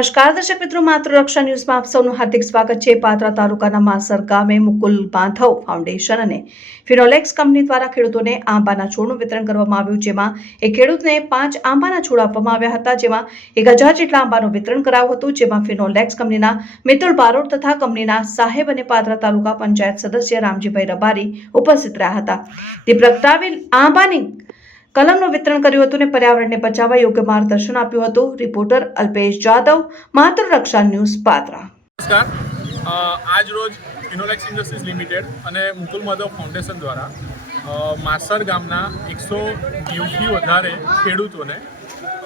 નમસ્કાર દર્શક મિત્રો, માત્ર રક્ષા ન્યૂઝમાં આપ સૌનું હાર્દિક સ્વાગત છે। પાદરા તાલુકાના માસર ગામે મુકુલ બાંધવ ફાઉન્ડેશન અને ફિનોલેક્સ કંપની દ્વારા ખેડૂતોને આંબાના છોડનું વિતરણ કરવામાં આવ્યું, જેમાં એક ખેડૂતને 5 આંબાના છોડ આપવામાં આવ્યા હતા, જેમાં 1000 જેટલા આંબાનું વિતરણ કરાયું હતું, જેમાં ફિનોલેક્સ કંપનીના મિતુલ બારોટ તથા કંપનીના સાહેબ અને પાદરા તાલુકા પંચાયત સદસ્ય રામજીભાઈ રબારી ઉપસ્થિત રહ્યા હતા। તે પ્રગટાવેલ આંબાની કલમનું વિતરણ કર્યું હતું અને પર્યાવરણને બચાવવા યોગ્ય માર્ગદર્શન આપ્યું હતું। રિપોર્ટર અલ્પેશ જાદવ, માત્ર રક્ષા ન્યૂઝ, પાદરા। નમસ્કાર। આજ રોજ ફિનોલેક્સ ઇન્ડસ્ટ્રીઝ લિમિટેડ અને મુકુલ બાંધવ ફાઉન્ડેશન દ્વારા માસર ગામના 190થી વધારે ખેડૂતોને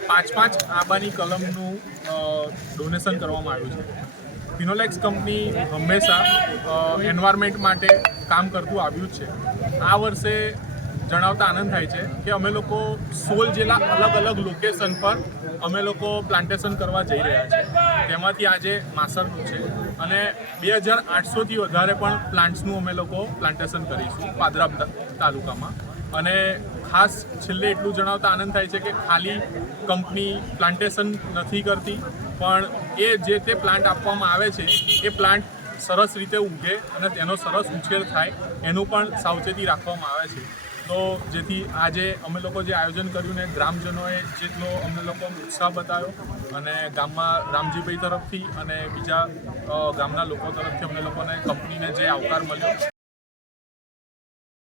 5 આંબાની કલમનું ડોનેશન કરવામાં આવ્યું છે। ફિનોલેક્સ કંપની હંમેશા એન્વાયરમેન્ટ માટે કામ કરતું આવ્યું જ છે। આ વર્ષે જણાવતા આનંદ થાય છે કે અમે લોકો 16 જેટલા અલગ અલગ લોકેશન પર અમે લોકો પ્લાન્ટેશન કરવા જઈ રહ્યા છીએ। તેમાંથી આજે માસરનું છે અને 2800થી વધારે પણ પ્લાન્ટ્સનું અમે લોકો પ્લાન્ટેશન કરીશું પાદરા તાલુકામાં। અને ખાસ છેલ્લે એટલું જણાવતા આનંદ થાય છે કે ખાલી કંપની પ્લાન્ટેશન નથી કરતી, પણ એ જે તે પ્લાન્ટ આપવામાં આવે છે એ પ્લાન્ટ સરસ રીતે ઉગે અને તેનો સરસ ઉછેર થાય એનું પણ સાવચેતી રાખવામાં આવે છે। તો જેથી આજે અમે લોકો જે આયોજન કર્યું ને ગ્રામજનોએ જેટલો અમને લોકો ઉત્સાહ બતાવ્યો અને ગામમાં રામજીભાઈ તરફથી અને બીજા ગામના લોકો તરફથી અમને લોકોને કંપનીને જે આવકાર મળ્યો